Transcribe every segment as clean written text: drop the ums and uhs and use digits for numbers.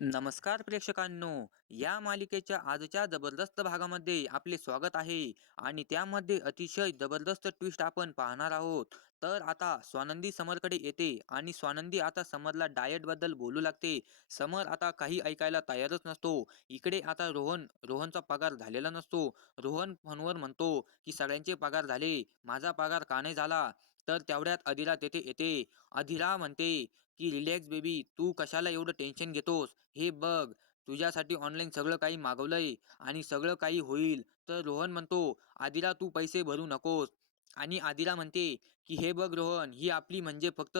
नमस्कार प्रेक्षकांनो, या मालिकेच्या आजच्या जबरदस्त भागामध्ये आपले स्वागत आहे आणि त्यामध्ये अतिशय जबरदस्त ट्विस्ट आपण पाहणार आहोत. तर आता स्वानंदी समरकडे येते आणि स्वानंदी आता समरला डाएट बद्दल बोलू लागते. समर आता काही ऐकायला तयारच नसतो. इकडे आता रोहनचा पगार झालेला नसतो. रोहन फोनवर म्हणतो की सगळ्यांचे पगार झाले, माझा पगार का नाही झाला? तर तेवढ्यात अधीरा तेथे येते. अधीरा म्हणते की रिलॅक्स बेबी, तू कशाला एवढं टेन्शन घेतोस? हे बघ, तुझ्यासाठी ऑनलाईन सगळं काही मागवलंय आणि सगळं काही होईल. तर रोहन म्हणतो, "आदिला तू पैसे भरू नकोस." आणि आदिला म्हणते, की "हे बघ रोहन, ही आपली म्हणजे फक्त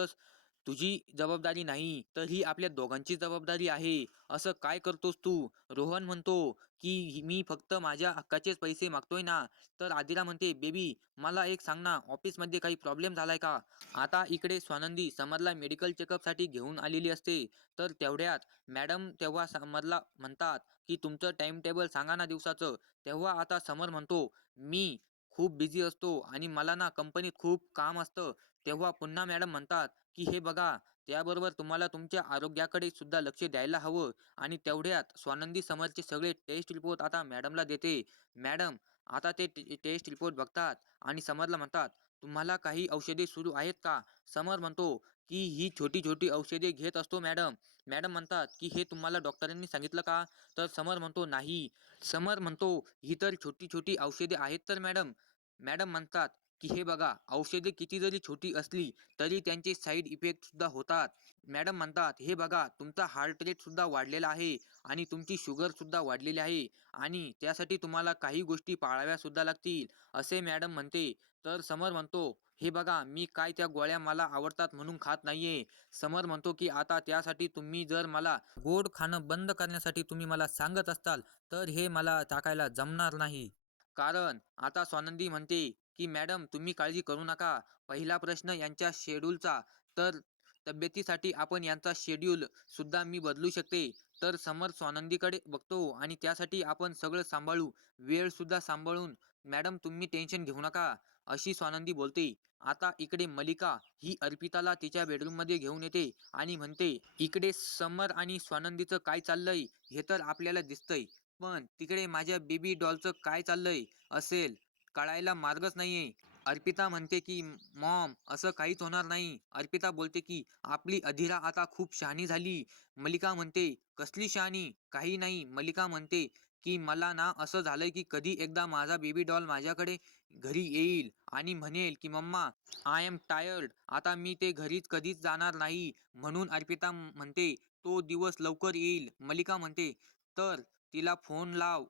तुझी जबाबदारी नाही, तर ही आपल्या दोघांची जबाबदारी आहे. असं काय करतोस तू?" रोहन म्हणतो, की "मी फक्त माझ्या हक्काचेच पैसे मागतोय ना." तर आदिला म्हणते, "बेबी, मला एक सांग ना, ऑफिसमध्ये काही प्रॉब्लेम झालाय का?" आता इकडे स्वानंदी समरला मेडिकल चेकअपसाठी घेऊन आलेली असते. तर तेवढ्यात मॅडम तेव्हा समरला म्हणतात, की "तुमचं टाईम टेबल सांगा ना दिवसाचं." तेव्हा आता समर म्हणतो, "मी खूप बिझी असतो आणि मला ना कंपनीत खूप काम असतं." तेव्हा पुन्हा मॅडम म्हणतात, की "हे बघा, त्याबरोबर तुम्हाला तुमच्या आरोग्याकडे सुद्धा लक्ष द्यायला हवं." आणि तेवढ्यात स्वानंदी समरचे सगळे टेस्ट रिपोर्ट आता मॅडमला देते. मॅडम आता ते टेस्ट रिपोर्ट बघतात आणि समरला म्हणतात, "तुम्हाला काही औषधे सुरू आहेत का?" समर म्हणतो, की "ही छोटी-छोटी औषधे घेत असतो मॅडम." मॅडम म्हणतात, की "हे तुम्हाला डॉक्टरांनी सांगितलं का?" तर समर म्हणतो, "नाही." समर म्हणतो, "ही तर छोटी-छोटी औषधे आहेत तर मॅडम." मॅडम म्हणतात, की "हे बघा, औषधे किती जरी छोटी असली, तरी त्यांचे साइड इफेक्ट सुद्धा होतात." मॅडम म्हणतात, "हे बघा, तुमचा हार्ट रेट सुद्धा वाढलेला आहे आणि तुमची शुगर सुद्धा वाढलेली आहे आणि त्यासाठी तुम्हाला काही गोष्टी पाळाव्या सुद्धा लागतील." असे मॅडम म्हणते. तर समर म्हणतो, "हे बघा, मी काय त्या गोळ्या मला आवडतात म्हणून खात नाहीये." समर म्हणतो, की "आता त्यासाठी तुम्ही जर मला गोड खाणं बंद करण्यासाठी तुम्ही मला सांगत असताल, तर हे मला टाकायला जमणार नाही." कारण आता स्वानंदी म्हणते, की "मॅडम तुम्ही काळजी करू नका. पहिला प्रश्न यांच्या शेड्यूलचा, तर तब्येतीसाठी आपण यांचा शेड्यूल सुद्धा मी बदलू शकते." तर समर स्वानंदीकडे बघतो आणि "त्यासाठी आपण सगळं सांभाळू, वेळ सुद्धा सांभाळून. मॅडम तुम्ही टेन्शन घेऊ नका." अशी स्वानंदी बोलते. आता इकडे मलिका ही अर्पिताला तिच्या बेडरूममध्ये घेऊन येते आणि म्हणते, "इकडे समर आणि स्वानंदीचं काय चाललंय हे तर आपल्याला दिसतंय. पण तिकडे माझ्या बेबी डॉलचं काय चाललंय असेल, कळायला मार्गच नाहीये." अर्पिता म्हणते, की "मॉम असं काहीच होणार नाही." अर्पिता बोलते, की "आपली अधीरा आता खूप शहाणी झाली." मलिका म्हणते, "कसली शहाणी? काही नाही." मलिका म्हणते, की "मला ना असं झालंय, की कधी एकदा माझा बेबी डॉल माझ्याकडे घरी येईल आणि म्हणेल, की मम्मा आय एम टायर्ड. आता मी ते घरीच कधीच जाणार नाही." म्हणून अर्पिता म्हणते, "तो दिवस लवकर येईल." मलिका म्हणते, "तर तिला फोन लाव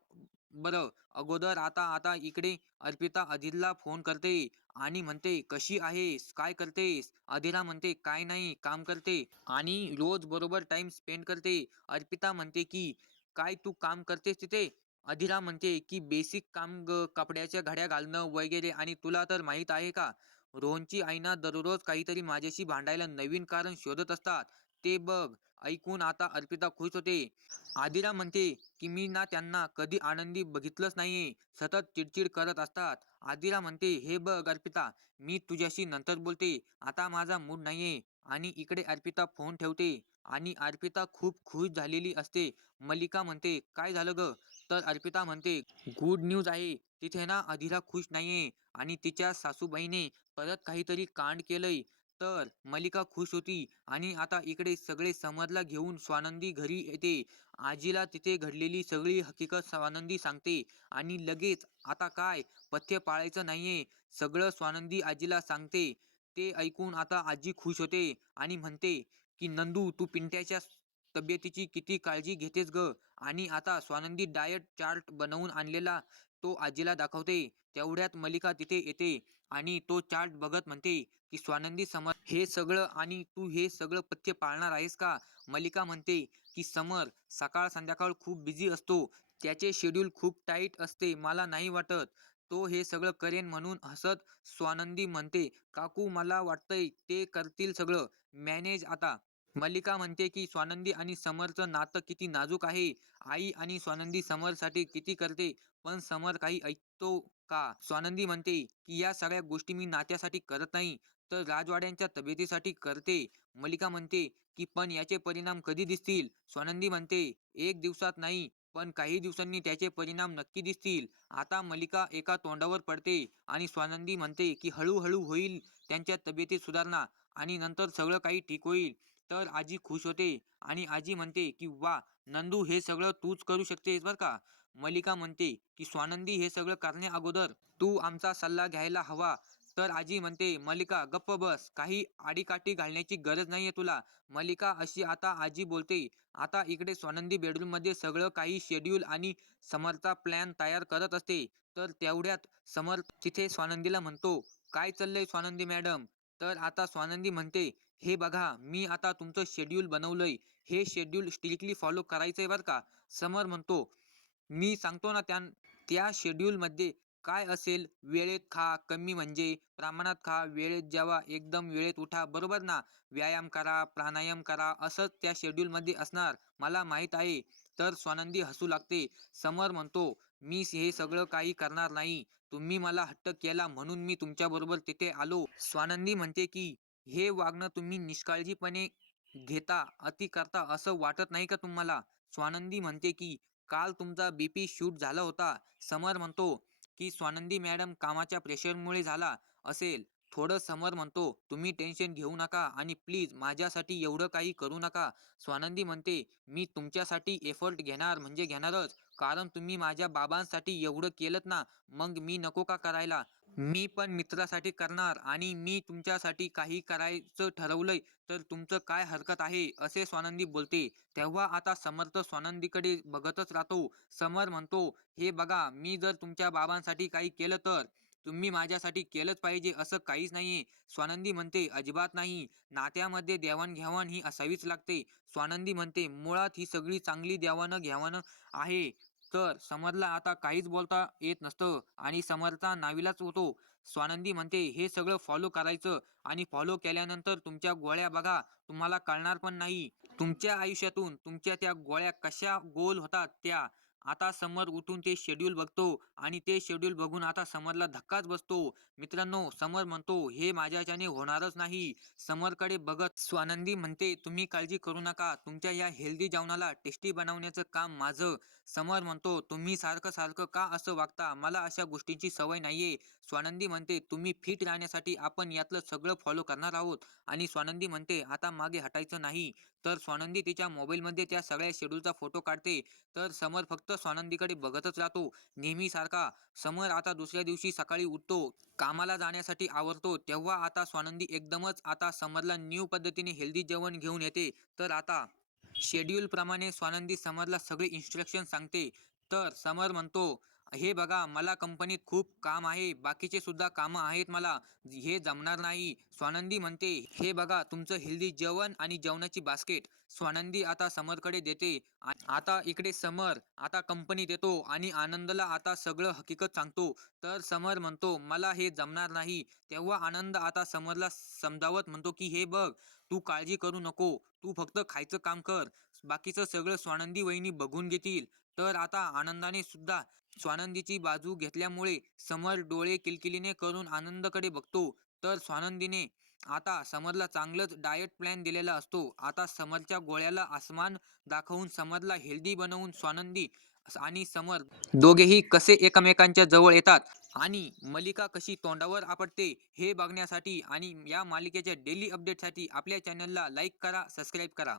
बरं अगोदर." आता आता इकडे अर्पिता अदिलला फोन करते आणि म्हणते, "कशी आहेस? काय करतेस?" अदिला म्हणते, "काय नाही, काम करते आणि रोज बरोबर टाइम स्पेंड करते." अर्पिता म्हणते, की "काय तू काम करतेस तिथे?" अदिला म्हणते, की "बेसिक काम ग, कपड्याच्या घड्या घालणं वगैरे. आणि तुला तर माहीत आहे का, रोहनची आई ना दररोज काहीतरी माझ्याशी भांडायला नवीन कारण शोधत असतात. ते बघ." ऐकून आता अर्पिता खुश होते. आदिरा म्हणते, की "मी ना त्यांना कधी आनंदी बघितलंच नाहीये. सतत चिडचिड करत असतात." आदिरा म्हणते, "हे बघ अर्पिता, मी तुझ्याशी नंतर बोलते. आता माझा मूड नाहीये." आणि इकडे अर्पिता फोन ठेवते आणि अर्पिता खूप खुश झालेली असते. मल्लिका म्हणते, "काय झालं गं?" तर अर्पिता म्हणते, "गुड न्यूज आहे. तिथे ना अधीरा खुश नाहीये आणि तिच्या सासूबाईने परत काहीतरी कांड केलंय." तर मल्लिका खुश होती आणि आता इकडे सगळे समरला घेऊन स्वानंदी घरी येते. आजीला तिथे घडलेली सगळी हकीकत स्वानंदी सांगते आणि लगेच आता काय पथ्य पाळायचं नाहीये, सगळं स्वानंदी आजीला सांगते. ते ऐकून आता आजी खुश होते आणि म्हणते, की "नंदू, तू पिंट्याच्या तब्येतीची किती काळजी घेतेस ग." आणि आता स्वानंदी डायट चार्ट बनवून आणलेला तो आजीला दाखवते. तेवढ्यात मलिका तिथे येते आणि तो चार्ट बघत म्हणते, की "स्वानंदी समर, हे सगळं आणि तू हे सगळं पथ्य पाळणार आहेस का?" मलिका म्हणते, की "समर सकाळ संध्याकाळ खूप बिझी असतो. त्याचे शेड्यूल खूप टाईट असते. मला नाही वाटत तो हे सगळं करेन." म्हणून हसत स्वानंदी म्हणते, "काकू मला वाटतंय ते करतील सगळं मॅनेज." आता मल्लिका म्हणते की स्वानंदी आणि समरचं नातं किती नाजूक आहे. आई आणि स्वानंदी समरसाठी किती करते, पण समर काही ऐकतो का? स्वानंदी म्हणते की या सगळ्या गोष्टी मी नात्यासाठी करत नाही, तर राजवाड्यांच्या तब्येतीसाठी करते. मल्लिका म्हणते की पण याचे परिणाम कधी दिसतील? स्वानंदी म्हणते 1 दिवसात नाही, पण काही दिवसांनी त्याचे परिणाम नक्की दिसतील. आता मल्लिका एका तोंडावर पडते आणि स्वानंदी म्हणते की हळूहळू होईल त्यांच्या तब्येतीत सुधारणा आणि नंतर सगळं काही ठीक होईल. तर आजी खुश होते आणि आजी म्हणते की वा नंदू, हे सगळं तूच करू शकतेस बरं का. मल्लिका म्हणते की स्वानंदी, हे सगळं करण्या अगोदर तू आमचा सल्ला घ्यायला हवा. तर आजी म्हणते मल्लिका गप्प बस, काही आडीकाठी घालण्याची गरज नाहीये तुला. मल्लिका अशी आता आजी बोलते. आता इकडे स्वानंदी बेडरूम मध्ये सगळं काही शेड्यूल आणि समरचा प्लॅन तयार करत असते. तर तेवढ्यात समर तिथे स्वानंदीला म्हणतो, काय चाललंय स्वानंदी मॅडम? तर आता स्वानंदी म्हणते, हे बघा मी आता तुमचं शेड्यूल बनवलंय. हे शेड्यूल स्ट्रिक्टली फॉलो करायचंय बरं का. समर म्हणतो, मी सांगतो ना त्या त्या शेड्यूलमध्ये काय असेल, वेळेत खा, कमी म्हणजे प्रमाणात खा, वेळेत जेवा, एकदम वेळेत उठा, बरोबर ना? व्यायाम करा, प्राणायाम करा, असंच त्या शेड्यूलमध्ये असणार. मला माहीत आहे. तर स्वानंदी हसू लागते. समर म्हणतो, मी हे सगळं काही करणार नाही. तुम्ही मला हट्ट केला म्हणून मी तुमच्याबरोबर तिथे आलो. स्वानंदी म्हणते की हे वागणं तुम्ही निष्काळजीपणे घेता, अति करता असं वाटत नाही का तुम्हाला? स्वानंदी म्हणते की काल तुमचा बीपी शूट झाला होता. समर म्हणतो की स्वानंदी मॅडम कामाच्या प्रेशरमुळे झाला असेल थोडं. समर म्हणतो तुम्ही टेन्शन घेऊ नका आणि प्लीज माझ्यासाठी एवढं काही करू नका. स्वानंदी म्हणते मी तुमच्यासाठी एफर्ट घेणार म्हणजे घेणारच, कारण तुम्ही माझ्या बाबांसाठी एवढं केलं ना, मग मी नको का करायला? मी पण मित्रासाठी करणार आणि मी तुमच्यासाठी काही करायचं ठरवलंय तर तुमचं काय हरकत आहे, असे स्वानंदी बोलते. तेव्हा आता समर्थ स्वानंदीकडे बघतच राहतो. समर म्हणतो, हे बघा मी जर तुमच्या बाबांसाठी काही केलं तर तुम्ही माझ्यासाठी केलंच पाहिजे असं काहीच नाहीये. स्वानंदी म्हणते अजिबात नाही, नात्यामध्ये देवाणघेवाण ही असावीच लागते. स्वानंदी म्हणते मुळात ही सगळी चांगली देवाणं घेवाणं आहे. तर समरला आता काहीच बोलता येत नसतं आणि समरचा नावीलाज होतो. स्वानंदी म्हणते हे सगळं फॉलो करायचं आणि फॉलो केल्यानंतर तुमच्या गोळ्या बघा, तुम्हाला कळणार पण नाही. तुमच्या आयुष्यातून तुमच्या त्या गोळ्या कशा गोल होतात त्या. आता समर उठून ते शेड्यूल बघतो आणि ते शेड्यूल बघून आता समरला धक्काच बसतो. मित्रांनो, समर म्हणतो हे माझ्याच्याने होणारच नाही. समरकडे बघत स्वानंदी म्हणते तुम्ही काळजी करू नका, तुमच्या या हेल्दी जेवणाला टेस्टी बनवण्याचं काम माझं. समर म्हणतो तुम्ही सारखं सारखं का असं वागता, मला अशा गोष्टींची सवय नाहीये. स्वानंदी म्हणते तुम्ही फिट राहण्यासाठी आपण यातलं सगळं फॉलो करणार आहोत. आणि स्वानंदी म्हणते आता मागे हटायचं नाही. तर स्वानंदी तिच्या मोबाईलमध्ये त्या सगळ्या शेड्यूलचा फोटो काढते. तर समर फक्त स्वानंदीकडे बघतच राहतो नेहमीसारखा. समर आता दुसऱ्या दिवशी सकाळी उठतो, कामाला जाण्यासाठी आवरतो. तेव्हा आता स्वानंदी एकदमच आता समरला न्यू पद्धतीने हेल्दी जेवण घेऊन येते. तर आता शेड्यूल प्रमाणे स्वानंदी समरला सगळे इन्स्ट्रक्शन सांगते. तर समर म्हणतो हे बघा मला कंपनीत खूप काम आहे, बाकीचे सुद्धा कामं आहेत मला, हे जमणार नाही. स्वानंदी म्हणते हे बघा तुमचं हेल्दी जेवण आणि जेवणाची बास्केट. स्वानंदी आता समरकडे देते. आता इकडे समर आता कंपनीत येतो आणि आनंदला आता सगळं हकीकत सांगतो. तर समर म्हणतो मला हे जमणार नाही. तेव्हा आनंद आता समरला समजावत म्हणतो की हे बघ, तू काळजी करू नको, तू फक्त खायचं काम कर, बाकीचं सगळं स्वानंदी वहिनी बघून घेतील. तर आता आनंदाने सुद्धा स्वानंदीची बाजू घेतल्यामुळे समर डोळे किलकिलीने करून आनंदकडे बघतो. तर स्वानंदीने आता समरला चांगलंच डाएट प्लॅन दिलेला असतो. आता समरच्या गोळ्याला आसमान दाखवून समरला हेल्दी बनवून स्वानंदी आणि समर दोघेही कसे एकमेकांच्या जवळ येतात आणि मलिका कशी तोंडावर आपटते हे बघण्यासाठी आणि या मालिकेच्या डेली अपडेटसाठी आपल्या चॅनलला लाईक करा, सबस्क्राईब करा.